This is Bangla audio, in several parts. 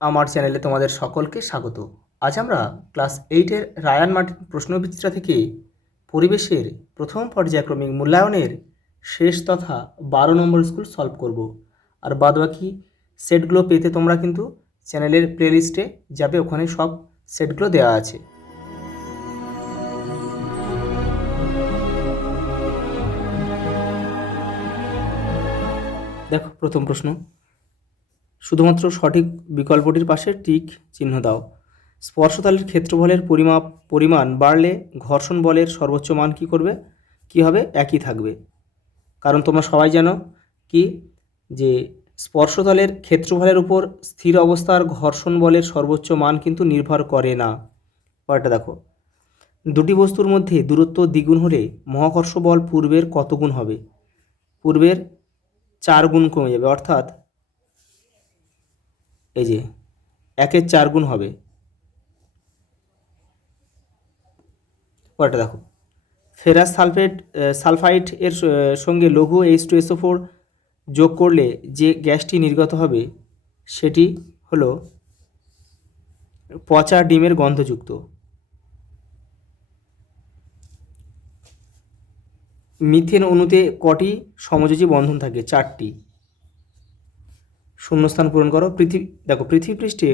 আমার চ্যানেলে তোমাদের সকলকে স্বাগত। আজ আমরা ক্লাস 8-এর রায়ান মার্টিন প্রশ্নবিচিত্রা থেকে পরিবেশের প্রথম পর্যায়ক্রমিক মূল্যায়নের শেষ তথা 12 নম্বর স্কুল সলভ করব। আর বাদবাকি সেটগুলো পেতে তোমরা কিন্তু চ্যানেলের প্লেলিস্টে যাবে, ওখানে সব সেটগুলো দেওয়া আছে। দেখো প্রথম প্রশ্ন, শুধুমাত্র সঠিক বিকল্পটির পাশে টিক চিহ্ন দাও। স্পর্শতলের ক্ষেত্রফলের পরিমাণ বাড়লে ঘর্ষণ বলের সর্বোচ্চ মান কী করবে, কী হবে, একই থাকবে। কারণ তোমরা সবাই জানো কি যে স্পর্শতলের ক্ষেত্রফলের উপর স্থির অবস্থার ঘর্ষণ বলের সর্বোচ্চ মান কিন্তু নির্ভর করে না। পরেরটা দেখো, দুটি বস্তুর মধ্যে দূরত্ব দ্বিগুণ হলে মহাকর্ষ বল পূর্বের কত গুণ হবে? পূর্বের 4 গুণ কমে যাবে, অর্থাৎ এই যে 1-এর 4 গুণ হবে। পরেরটা দেখো, ফেরাস সালফাইড এর সঙ্গে লঘু H2SO4 যোগ করলে যে গ্যাসটি নির্গত হবে সেটি হলো পচা ডিমের গন্ধযুক্ত। মিথেন অণুতে কটি সমযোজী বন্ধন থাকে? 4টি। শূন্যস্থান পূরণ করো। পৃথিবী পৃষ্ঠে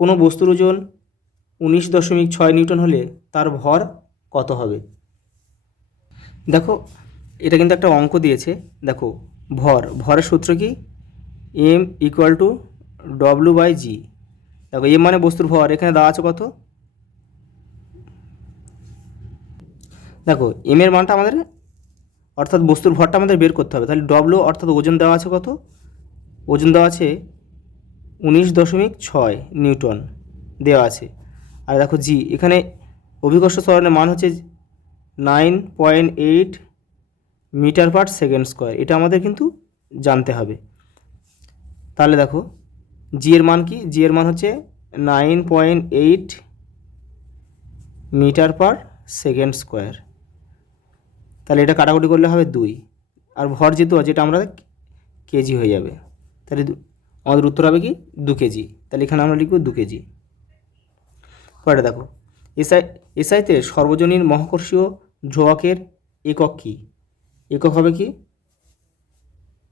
কোনো বস্তুর ওজন 19.6 নিউটন হলে তার ভর কত হবে? দেখো এটা কিন্তু একটা অঙ্ক দিয়েছে। দেখো ভরের সূত্র কি? M=W/G। দেখো এম মানে বস্তুর ভর, এখানে দেওয়া আছে কত? দেখো এম এর মানটা আমাদের, অর্থাৎ বস্তুর ভরটা আমাদের বের করতে হবে। তাহলে ডব্লু অর্থাৎ ওজন দেওয়া আছে কত? ওজন দেওয়া আছে 19.6 নিউটন দেওয়া আছে। আর দেখো জি, এখানে অভিকর্ষ ত্বরণের মান হচ্ছে 9.8 মিটার পার সেকেন্ড স্কোয়ার। এটা আমাদের কিন্তু জানতে হবে। তাহলে দেখো জি এর মান কি? জি এর মান হচ্ছে 9.8 মিটার পার সেকেন্ড স্কোয়ার। তাহলে এটা কাটাকুটি করলে হবে 2, আর ভর যেটা আমরা কেজি হয়ে যাবে। তাহলে আমাদের উত্তর হবে কি? 2 কেজি। তাহলে এখানে আমরা লিখব 2 কেজি। পরে দেখো, এসআইতে সর্বজনীন মহাকর্ষীয় ধ্রুবকের একক কি? একক হবে কি?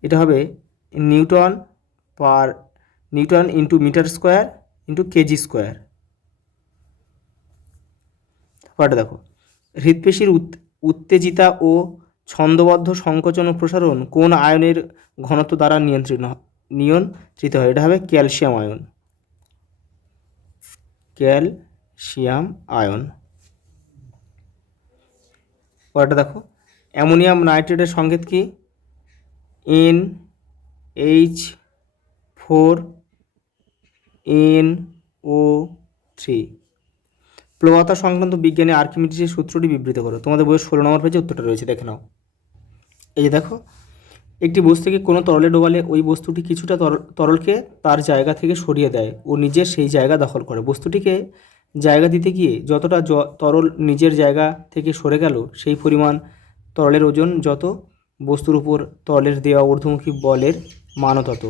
এটা হবে newton into metre square into kg square. পরে দেখো, হৃৎপেশির উত্তেজিতা ও ছন্দবদ্ধ সংকোচন ও প্রসারণ কোন আয়নের ঘনত্ব দ্বারা নিয়ন্ত্রিত হয়? এটা হবে ক্যালসিয়াম আয়ন। পরেরটা দেখো, অ্যামোনিয়াম নাইট্রেটের সংকেত কি? NH4NO3। প্লবতা সংক্রান্ত বিজ্ঞানী আর্কিমিডিসের সূত্রটি বিবৃত করো। তোমাদের বইয়ের 16 নম্বর পেজে উত্তরটা রয়েছে, দেখে নাও। এই যে দেখো, একটি বস্তুকে কোনো তরলে ডোবালে ওই বস্তুটি কিছুটা তরলকে তার জায়গা থেকে সরিয়ে দেয় ও নিজের সেই জায়গা দখল করে। বস্তুটিকে জায়গা দিতে গিয়ে যতটা তরল নিজের জায়গা থেকে সরে গেল সেই পরিমাণ তরলের ওজন যত, বস্তুর উপর তরলের দেওয়া ঊর্ধ্বমুখী বলের মানও তত।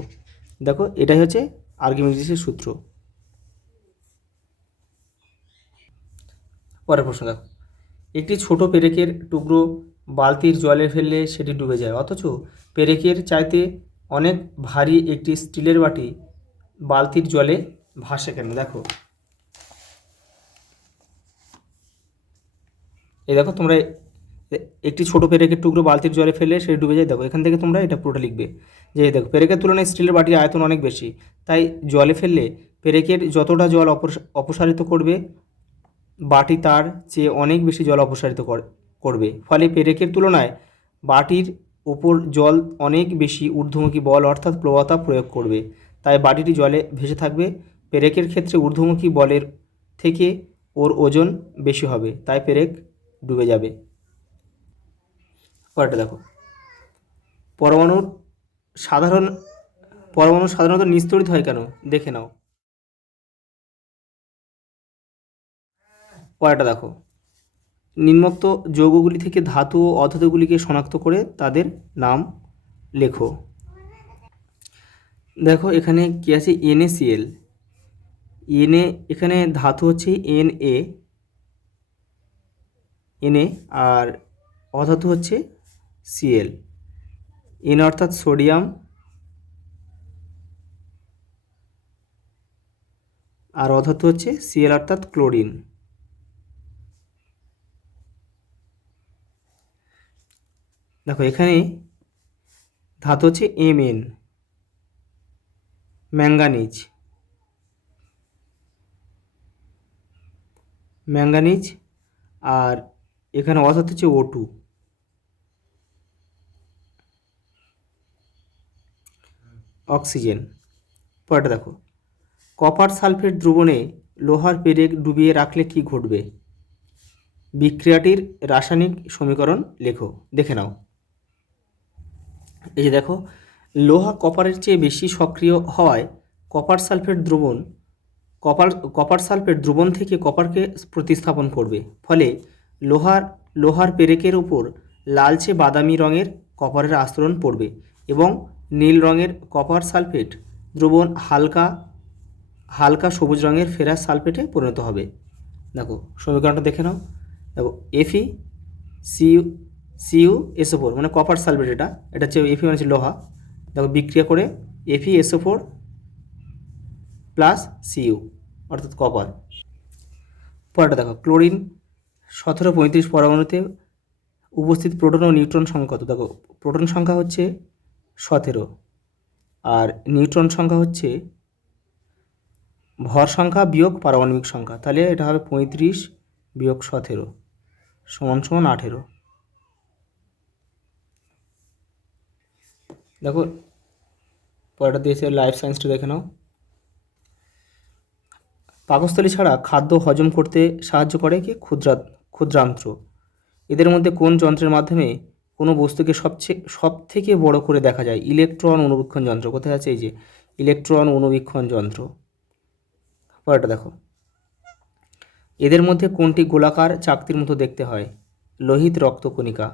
দেখো এটাই হচ্ছে আর্কিমিডিসের সূত্র। পরের প্রশ্ন দেখো, একটি ছোট পেরেকের টুকরো বালতির জলে ফেললে সেটি ডুবে যায়, অথচ পেরেকের চাইতে অনেক ভারী একটি স্টিলের বাটি বালতির জলে ভাসে কেন? দেখো এই দেখো, তোমরা একটি ছোট পেরেকের টুকরো বালতির জলে ফেললে সেটি ডুবে যায়। দেখো এখান থেকে তোমরা এটা পুরোটা লিখবে যে দেখো, পেরেকের তুলনায় স্টিলের বাটির আয়তন অনেক বেশি, তাই জলে ফেললে পেরেকের যতটা জল অপসারিত করবে বাটি তার চেয়ে অনেক বেশি জল অপসারিত করবে। ফলে পেরেকের তুলনায় বাটির ওপর জল অনেক বেশি ঊর্ধ্বমুখী বল অর্থাৎ প্রবণতা প্রয়োগ করবে, তাই বাটিটি জলে ভেসে থাকবে। পেরেকের ক্ষেত্রে ঊর্ধ্বমুখী বলের থেকে ওর ওজন বেশি হবে, তাই পেরেক ডুবে যাবে। পরেরটা দেখো, পরমাণু সাধারণত নিস্তড়িত হয় কেন? দেখে নাও। পরেরটা দেখো, নিম্নোক্ত যৌগগুলি থেকে ধাতু ও অধাতুগুলিকে শনাক্ত করে তাদের নাম লেখো। দেখো এখানে কি আছে? NaCl। এনে এখানে ধাতু হচ্ছে এনএ আর অধাতু হচ্ছে সিএল। এন অর্থাৎ সোডিয়াম আর অধাতু হচ্ছে সিএল অর্থাৎ ক্লোরিন। দেখো এখানে ধাতু হচ্ছে এমএন, ম্যাঙ্গানিজ, আর এখানে অধাতু হচ্ছে O2, অক্সিজেন। পরেরটা দেখো, কপার সালফেট দ্রবণে লোহার পেরেক ডুবিয়ে রাখলে কি ঘটবে? বিক্রিয়াটির রাসায়নিক সমীকরণ লেখো। দেখে নাও। এই যে দেখো, লোহা কপারের চেয়ে বেশি সক্রিয় হওয়ায় কপার সালফেট দ্রবণ থেকে কপারকে প্রতিস্থাপন করবে। ফলে লোহার পেরেকের উপর লালচে বাদামি রঙের কপারের আস্তরণ পড়বে এবং নীল রঙের কপার সালফেট দ্রবণ হালকা সবুজ রঙের ফেরাস সালফেটে পরিণত হবে। দেখো সমীকরণটা দেখে নাও। দেখো Fe CuSO4 মানে কপার সালফেট, এটা হচ্ছে Fe মানে হচ্ছে লোহা। দেখো বিক্রিয়া করে FeSO4 প্লাস Cu অর্থাৎ কপার। পরেরটা দেখো, ক্লোরিন 1735 পরমাণুতে উপস্থিত প্রোটন ও নিউট্রন সংখ্যা কত? দেখো প্রোটন সংখ্যা হচ্ছে 17 আর নিউট্রন সংখ্যা হচ্ছে ভর সংখ্যা বিয়োগ পারমাণবিক সংখ্যা, তাহলে এটা হবে 35 বিয়োগ 17 সমান 18। দেখো পরেরটা দিয়েছে লাইফ সায়েন্সটা দেখে নাও। পাকস্থলী ছাড়া খাদ্য হজম করতে সাহায্য করে কি? ক্ষুদ্রান্ত্র। এদের মধ্যে কোন যন্ত্রের মাধ্যমে কোনো বস্তুকে সব থেকে বড় করে দেখা যায়? ইলেকট্রন অণুবীক্ষণ যন্ত্র। কোথায় আছে? এই যে ইলেকট্রন অণুবীক্ষণ যন্ত্র। পরেরটা দেখো, এদের মধ্যে কোনটি গোলাকার চাকতির মতো দেখতে হয়? লোহিত রক্তকণিকা।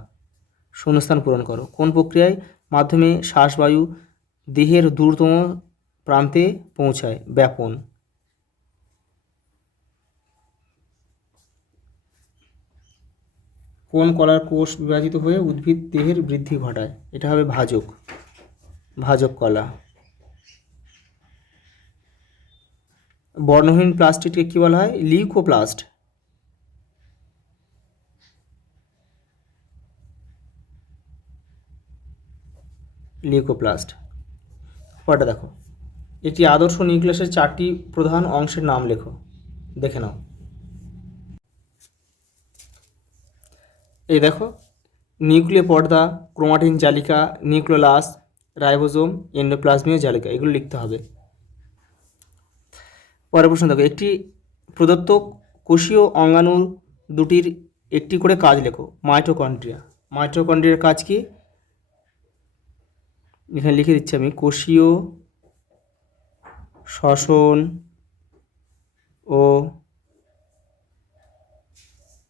শূন্যস্থান পূরণ করো। কোন প্রক্রিয়ায় মাধ্যমে শ্বাসবায়ু দেহের দূরতম প্রান্তে পৌঁছায়? ব্যাপন। কোন কলার কোষ বিভাজিত হয়ে উদ্ভিদ দেহের বৃদ্ধি ঘটায়? এটা হবে ভাজক কলা। বর্ণহীন প্লাস্টিককে কি বলা হয়? লিউকোপ্লাস্ট। পরেরটা দেখো, একটি আদর্শ নিউক্লিয়াসের 4টি প্রধান অংশের নাম লেখো। দেখে নাও। এই দেখো, নিউক্লিয় পর্দা, ক্রোমাটিন জালিকা, নিউক্লিওলাস, রাইবোজোম, এন্ডোপ্লাজমীয় জালিকা, এগুলো লিখতে হবে। পরের প্রশ্ন দেখো, একটি প্রদত্ত কোষীয় অঙ্গাণু দুটির একটি করে কাজ লেখো। মাইটোকন্ড্রিয়ার কাজ কি? এখানে লিখে দিচ্ছি আমি, কোষীয় শ্বসন ও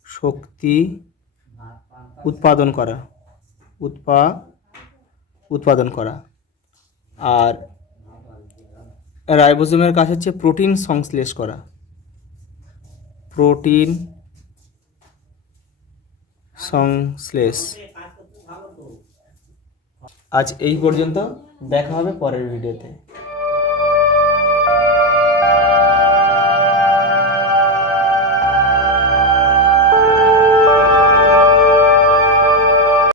শক্তি উৎপাদন করা। আর রাইবোজোমের কাজ হচ্ছে প্রোটিন সংশ্লেষ করা। আজ এই পর্যন্ত, দেখা হবে পরের ভিডিওতে।